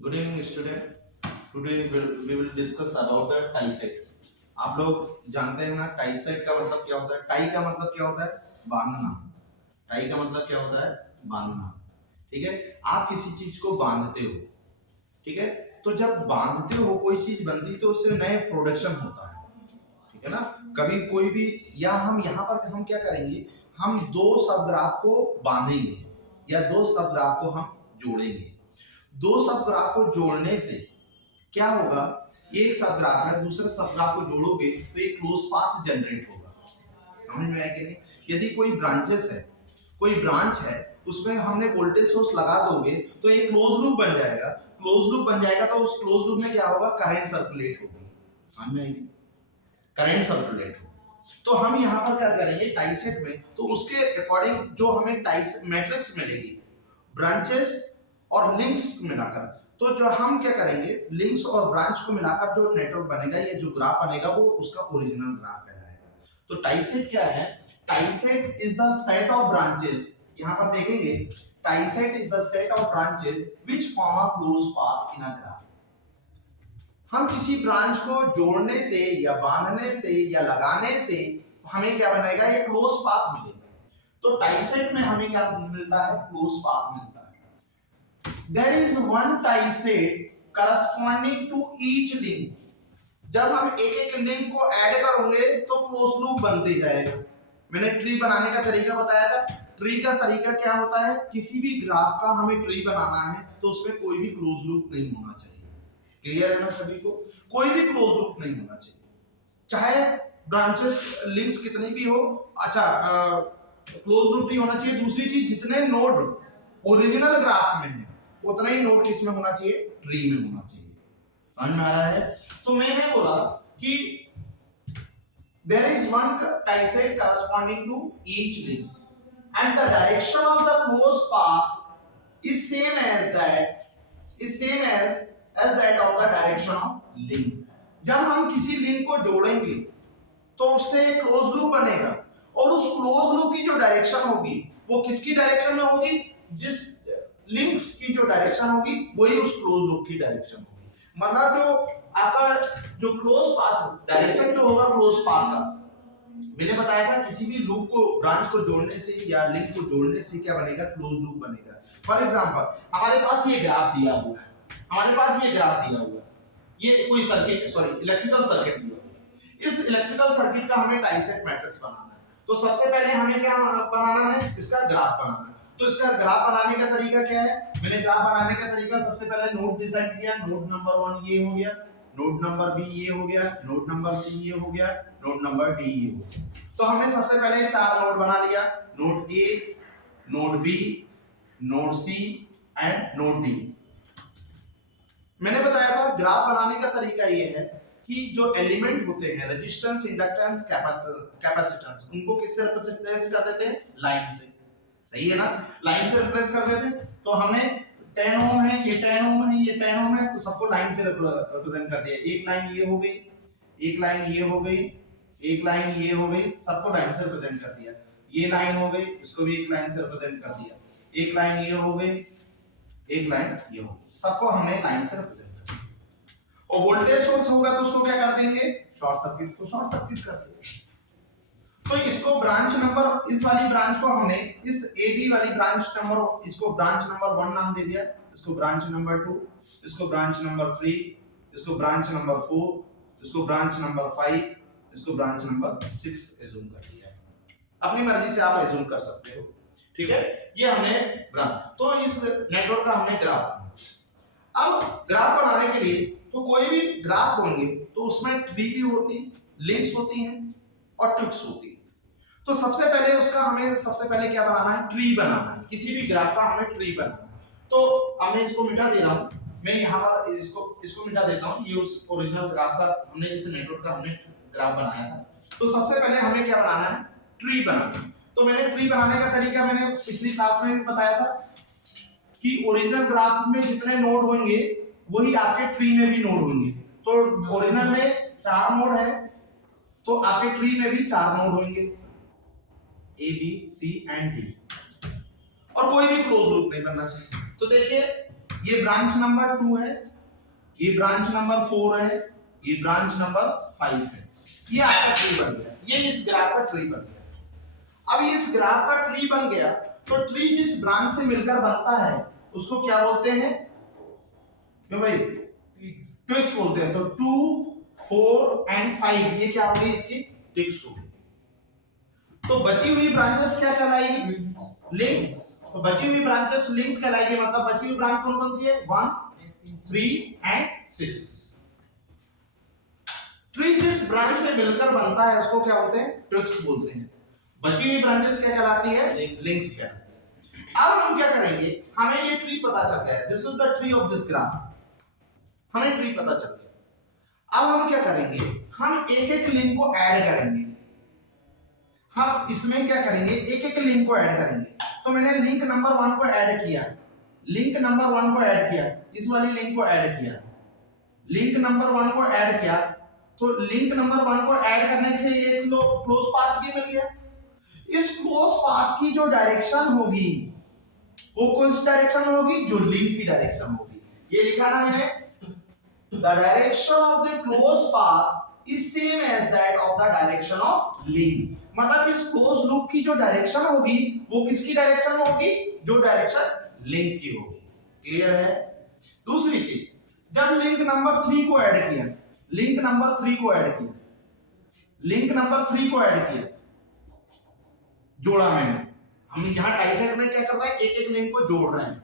Good evening, student. Today we will discuss about the tie set. आप लोग जानते हैं ना टाई सेट का मतलब क्या होता है? टाई का मतलब क्या होता है? बांधना। टाई का मतलब क्या होता है? बांधना। ठीक है? आप किसी चीज को बांधते हो, ठीक है? तो जब बांधते हो कोई चीज बनती तो उससे नए प्रोडक्शन होता है, ठीक है ना? कभी कोई भी, या हम यहाँ पर हम क्या करेंगे, हम दो सब ग्राफ को बांधेंगे या दो सब ग्राफ को हम जोड़ेंगे। दो सब ग्राफ को जोड़ने से क्या होगा, एक सब ग्राफ है दूसरे सब ग्राफ को जोड़ोगे तो एक क्लोज पाथ जनरेट होगा। समझ में आया कि नहीं? यदि कोई ब्रांचेस है, कोई ब्रांच है, उसमें हमने वोल्टेज सोर्स लगा दोगे तो एक क्लोज लूप बन जाएगा। क्लोज लूप बन जाएगा तो उस क्लोज लूप में क्या होगा, करंट सर्कुलेट होगी। समझ में आएगी? करंट सर्कुलेट होगी। तो हम यहाँ पर क्या करेंगे टाई सेट में, तो उसके अकॉर्डिंग जो हमें टाई मैट्रिक्स मिलेगी ब्रांचेस और लिंक्स मिलाकर, तो जो हम क्या करेंगे, लिंक्स और ब्रांच को मिलाकर जो नेटवर्क बनेगा या जो ग्राफ बनेगा वो उसका ओरिजिनल ग्राफ कहलाएगा। तो टाई सेट क्या है? Tie set is the set of branches, यहां पर देखेंगे tie set is the set of branches which form a close path in a graph. हम किसी ब्रांच को जोड़ने से या बांधने से या लगाने से हमें क्या बनेगा, ये क्लोज पाथ मिलेगा। तो टाई सेट में हमें क्या मिलता है, क्लोज पाथ मिलता है। There is one tie set corresponding to each link. जब हम एक एक लिंक को ऐड करोगे तो क्लोज लूप बनते जाएगा। मैंने ट्री बनाने का तरीका बताया था। ट्री का तरीका क्या होता है, किसी भी ग्राफ का हमें ट्री बनाना है तो उसमें कोई भी क्लोज लूप नहीं होना चाहिए। क्लियर है ना सभी को? कोई भी क्लोज लूप नहीं होना चाहिए, चाहे ब्रांचेस लिंक्स कितनी भी हो। अच्छा, क्लोज लूप नहीं होना चाहिए। दूसरी चीज, जितने नोड ओरिजिनल ग्राफ में है उतना ही नोड किसमें होना चाहिए, ट्री में होना चाहिए। समझ में आ रहा है? तो मैंने बोला कि there is one tie set corresponding to each link and the direction of the closed path is same as that of the direction of link. जब हम किसी लिंक को जोड़ेंगे तो उससे क्लोज लूप बनेगा और उस क्लोज लूप की जो डायरेक्शन होगी वो किसकी डायरेक्शन में होगी, जिस लिंक्स की जो डायरेक्शन होगी वही उस क्लोज लूप की डायरेक्शन होगी। मतलब जो आपका जो क्लोज पाथ डायरेक्शन जो होगा क्लोज पाथ का, मैंने बताया था किसी भी लूप को ब्रांच को जोड़ने से या लिंक को जोड़ने से क्या बनेगा, क्लोज लूप बनेगा। फॉर एग्जांपल हमारे पास ये ग्राफ दिया हुआ है, ये कोई सर्किट, सॉरी इलेक्ट्रिकल सर्किट दिया हुआ है। इस इलेक्ट्रिकल सर्किट का हमें टाई सेट मैट्रिक्स बनाना है। तो सबसे पहले हमें क्या बनाना है, इसका ग्राफ बनाना है। तो इसका ग्राफ बनाने का तरीका क्या है, मैंने ग्राफ बनाने का तरीका सबसे पहले नोड डिसाइड किया। नोड नंबर 1 ये हो गया, नोड नंबर बी ये हो गया, नोड नंबर सी ये हो गया, नोड नंबर डी ये हो गया। तो हमने सबसे पहले 4 नोड बना लिया, node A, node B, node C and node D. मैंने बताया था ग्राफ बनाने का तरीका ये है कि जो एलिमेंट होते हैं रेजिस्टेंस, इंडक्टेंस, कैपेसिटेंस, उनको किससे रिप्रेजेंट कर देते हैं, लाइन से। सही है ना? लाइन से रिप्रेस कर देते। तो हमें 10 ओम है, ये 10 ओम है, ये 10 ओम है, तो सबको लाइन से रिप्रेजेंट कर दिया। एक लाइन ये हो गई, एक लाइन ये हो गई, एक लाइन ये हो गई, सबको लाइन से रिप्रेजेंट कर दिया। ये लाइन हो गई, इसको भी एक लाइन से रिप्रेजेंट कर दिया। एक लाइन ये हो गई, एक लाइन ये हो गई, सबको हमने लाइन से रिप्रेजेंट कर दिया। और वोल्टेज सोर्स होगा तो उसको क्या कर देंगे, शॉर्ट सर्किट, तो शॉर्ट सर्किट कर देंगे। तो इसको ब्रांच नंबर, इस वाली ब्रांच को हमने, इस एडी वाली ब्रांच नंबर, इसको ब्रांच नंबर 1 नाम दे दिया, इसको ब्रांच नंबर 2, इसको ब्रांच नंबर 3, इसको ब्रांच नंबर 4, इसको ब्रांच नंबर 5, इसको ब्रांच नंबर 6 एज्यूम कर दिया। अपनी मर्जी से आप एज्यूम कर सकते हो, ठीक है? ये हमने ब्रांच, तो इस नेटवर्क का हमने ग्राफ बनाया। अब ग्राफ बनाने के लिए तो कोई भी ग्राफ होंगे तो उसमें ट्री भी होती, लिंक्स होती हैं और ट्रिक्स होती है। तो सबसे पहले उसका हमें सबसे पहले क्या बनाना है, ट्री बनाना है। किसी भी ग्राफ का हमें ट्री बनाना है। तो अब मैं इसको मिटा दे रहा हूं, मैं यहां पर इसको मिटा देता हूं। ये उस ओरिजिनल ग्राफ का हमने, इस नेटवर्क का हमने ग्राफ बनाया था। तो सबसे पहले हमें क्या बनाना है, ट्री बनाना है। तो मैंने ट्री बनाने का तरीका मैंने पिछली क्लास में भी बताया था कि ओरिजिनल ग्राफ में जितने नोड होंगे वही आपके ट्री में भी नोड होंगे। तो ओरिजिनल में 4 नोड है तो आपके ट्री में भी 4 नोड होंगे, A B C and D, और कोई भी क्लोज लूप नहीं बनना चाहिए। तो देखिए ये ब्रांच नंबर 2 है, ये ब्रांच नंबर 4 है, ये ब्रांच नंबर 5 है। ये आपका ट्री बन गया, ये इस ग्राफ का ट्री बन गया। अब इस ग्राफ का ट्री बन गया तो ट्री जिस ब्रांच से मिलकर बनता है उसको क्या बोलते हैं? क्यों भाई? ट्विक्स बोलते हैं। तो 2, 4 एंड 5 ये क्या होगी? इसकी ट्विक्स होगी। तो बची हुई ब्रांचेस क्या कहलाएगी? लिंक्स। तो बची हुई ब्रांचेस लिंक्स कहलाएगी। मतलब बची हुई ब्रांच कौन कौन सी है? 1, 3 एंड 6। ट्री जिस ब्रांच से मिलकर बनता है उसको क्या बोलते हैं? ट्विक्स बोलते हैं। बची हुई ब्रांचेस क्या कहलाती है? लिंक्स कहलाती है। अब हम क्या करेंगे? हमें ये ट्री पता चल गया है, this is the tree of this graph. हमें ट्री पता चल गया। अब हम क्या करेंगे? हम एक एक लिंक को ऐड करेंगे। हम इसमें क्या करेंगे? एक एक लिंक को ऐड करेंगे। तो मैंने लिंक नंबर 1 को ऐड किया, लिंक नंबर 1 को ऐड किया, इस वाली लिंक को ऐड किया, लिंक नंबर 1 को ऐड किया। तो लिंक नंबर 1 को ऐड करने से एक क्लोज पाथ भी मिल गया। इस क्लोज पाथ की जो डायरेक्शन होगी वो कौन सी डायरेक्शन होगी? जो लिंक की डायरेक्शन होगी। ये लिखा ना मैंने, the direction of the close path is same as that of the direction of link. मतलब इस क्लोज लूप की जो डायरेक्शन होगी वो किसकी डायरेक्शन में होगी? जो डायरेक्शन लिंक की होगी। क्लियर है? दूसरी चीज, जब लिंक नंबर 3 को ऐड किया, लिंक नंबर 3 को ऐड किया, लिंक नंबर 3 को ऐड किया, जोड़ा मैंने। हम यहां टाइसेट में क्या कर रहे हैं? एक एक लिंक को जोड़ रहे हैं,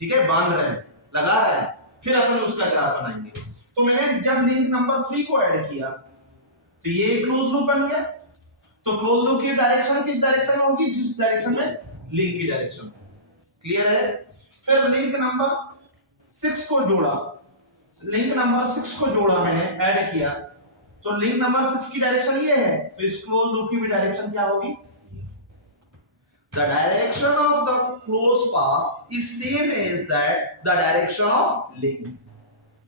ठीक है, बांध रहे हैं, लगा रहे हैं, फिर अपन उसका ग्राफ बनाएंगे। तो मैंने जब लिंक नंबर 3 को ऐड किया तो ये क्लोज लूप बन गया। तो क्लोज लूप की डायरेक्शन किस डायरेक्शन में होगी? जिस डायरेक्शन में लिंक की डायरेक्शन। क्लियर है? फिर लिंक नंबर 6 को जोड़ा, लिंक नंबर 6 को जोड़ा मैंने, ऐड किया। तो लिंक नंबर 6 की डायरेक्शन ये है, तो इस क्लोज लूप की भी डायरेक्शन क्या होगी? The direction of the closed path is same as that the direction of link.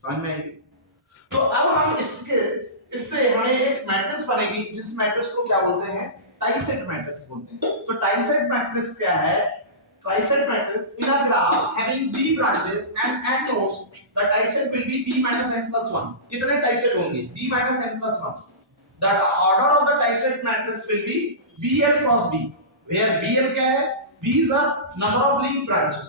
समझ में आएगी? तो अब हम इससे हमें एक मैट्रिक्स बनेगी जिस मैट्रिक्स को क्या बोलते हैं? टाइसेट मैट्रिक्स बोलते हैं। तो टाइसेट मैट्रिक्स क्या है? Tieset matrix in a graph having b branches and n nodes, the tieset will be b minus n plus 1. कितने टाइसेट होंगे? b minus n plus 1. The order of the tieset matrix will be bl cross b. Where BL क्या है? B is the number of link branches,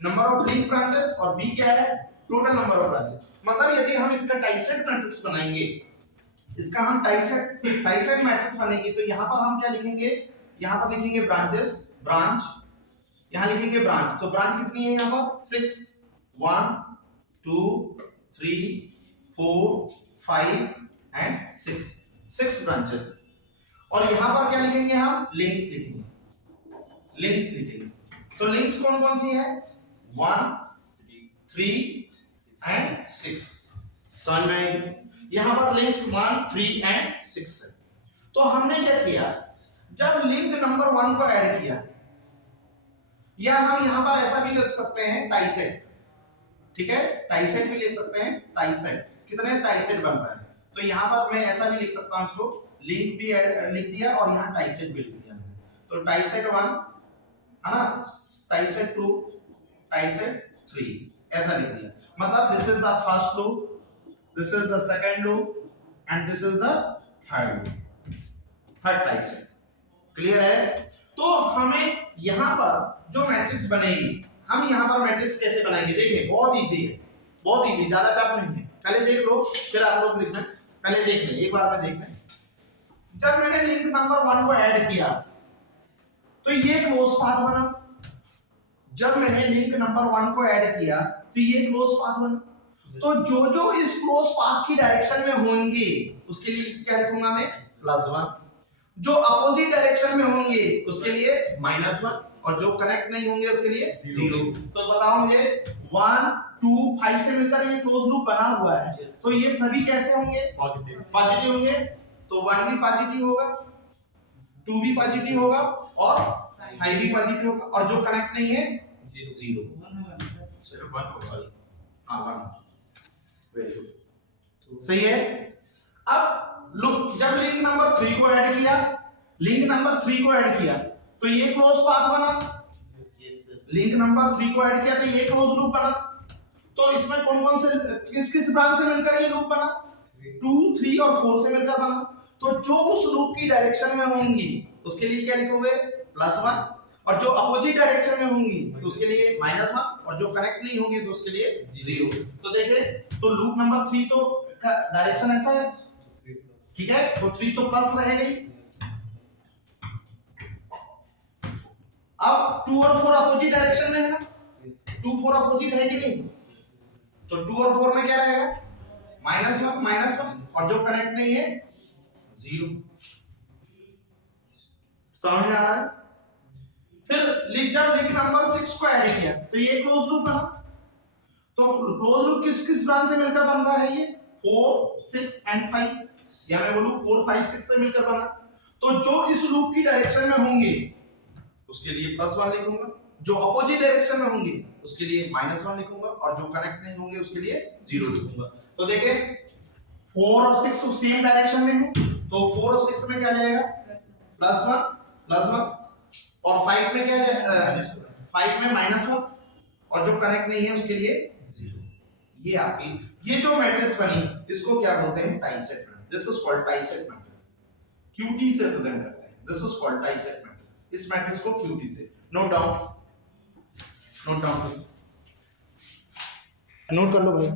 number of link branches, और B क्या है? Total number of branches. मतलब यदि हम इसका टाइसेट matrix बनाएंगे, इसका हम टाइसेट मैट्रिक्स बनेगी, तो यहाँ पर हम क्या लिखेंगे? यहाँ पर लिखेंगे ब्रांचेस, ब्रांच, यहाँ लिखेंगे ब्रांच। तो ब्रांच कितनी है यहाँ पर? 6, 1, 2, 3, 4, 5 एंड 6 ब्रांचेस। और यहाँ पर क्या लिखेंगे? हम लिंक्स लिखेंगे, लिंक्स लिखेंगे। तो लिंक्स कौन कौन सी है? 1, 3 एंड 6। समझ में आएगी? यहां पर लिंक्स 1, 3 एंड 6 है। तो हमने क्या किया? जब लिंक नंबर 1 को ऐड किया, या हम यहां पर ऐसा भी लिख सकते हैं टाइसेट, ठीक है, टाइसेट भी लिख सकते हैं। टाइसेट कितने टाइसेट बन रहे हैं? तो यहां पर मैं ऐसा भी लिख सकता हूं, इसको लिंक भी लिख दिया और यहां टाइसेट भी लिख दिया मैंने। तो टाइसेट 1 है ना, टाइसेट 2, टाइसेट 3 ऐसा लिख दिया। मतलब this is the first loop, this is the second loop and this is the third loop, third tieset. Clear है? तो हमें यहां पर जो मैट्रिक्स बनेगी, हम यहां पर मैट्रिक्स कैसे बनाएंगे? देखिए बहुत इजी है, बहुत इजी, ज्यादा टफ नहीं है। पहले देख लो फिर आप लोग लिखना, पहले देख लें, एक बार में देख लें। जब मैंने लिंक नंबर 1 को ऐड किया तो ये क्लोज पाथ बना। जब मैंने लिंक नंबर 1 को ऐड किया तो ये क्लोज पाथ बना। तो जो जो इस क्लोज पाथ की डायरेक्शन में होंगे उसके लिए क्या लिखूंगा मैं? +1। जो अपोजिट डायरेक्शन में होंगे उसके लिए -1, और जो कनेक्ट नहीं होंगे उसके लिए 0। तो बताओ मुझे 1, 2, 5 से मिलकर ये क्लोज लूप बना हुआ है, तो ये सभी कैसे होंगे? पॉजिटिव होंगे। तो 1 भी पॉजिटिव होगा, 2 भी पॉजिटिव होगा और 5 भी पॉजिटिव होगा, और जो कनेक्ट नहीं है 0। सिर्फ 1 होगा। हां 1। वेरी गुड, सही है। अब लुक, जब लिंक नंबर 3 को ऐड किया, लिंक नंबर 3 को ऐड किया तो ये क्लोज पाथ बना। लिंक नंबर 3 को ऐड किया तो ये क्लोज लूप बना। तो इसमें कौन कौन से किस किस ब्रांच से मिलकर ये लूप बना? 2, 3 और 4 से मिलकर बना। तो जो उस लूप की डायरेक्शन में होंगी उसके लिए क्या लिखोगे? +1, और जो अपोजिट डायरेक्शन में होंगी तो उसके लिए -1, और जो कनेक्ट नहीं होंगी तो उसके लिए 0। तो देखें, तो लूप नंबर 3 तो डायरेक्शन ऐसा है, ठीक है, तो 3 तो प्लस रहेगी। अब 2 और 4 अपोजिट डायरेक्शन में है ना, 2 4 अपोजिट है कि नहीं? तो 2 और 4 में क्या रहेगा? -1 और जो कनेक्ट नहीं है 0। समझ में आ रहा है? फिर जब लिख नंबर 6 को ऐड किया तो ये क्लोज लूप बना। तो क्लोज लूप किस किस ब्रांच से मिलकर बन रहा है? ये 4, 6 एंड 5, या मैं बोलूं 4, 5, 6 से मिलकर बना। तो जो इस लूप की डायरेक्शन में होंगे उसके लिए +1 लिखूंगा, जो अपोजिट डायरेक्शन में होंगे उसके लिए -1 लिखूंगा, और जो कनेक्ट नहीं होंगे उसके लिए 0 लिखूंगा। तो देखें 4 और 6 सेम डायरेक्शन में है, तो 4 और 6 में क्या जाएगा? +1 और 5 में क्या है? 5 में -1, और जो कनेक्ट नहीं है उसके लिए 0। ये आपकी ये जो मैट्रिक्स बनी इसको क्या बोलते हैं? Tie set matrix. This is called tie set matrix. QT से रिप्रेजेंट करते हैं। This is called tie set matrix. इस मैट्रिक्स को QT से नोट डाउन कर लो भाई।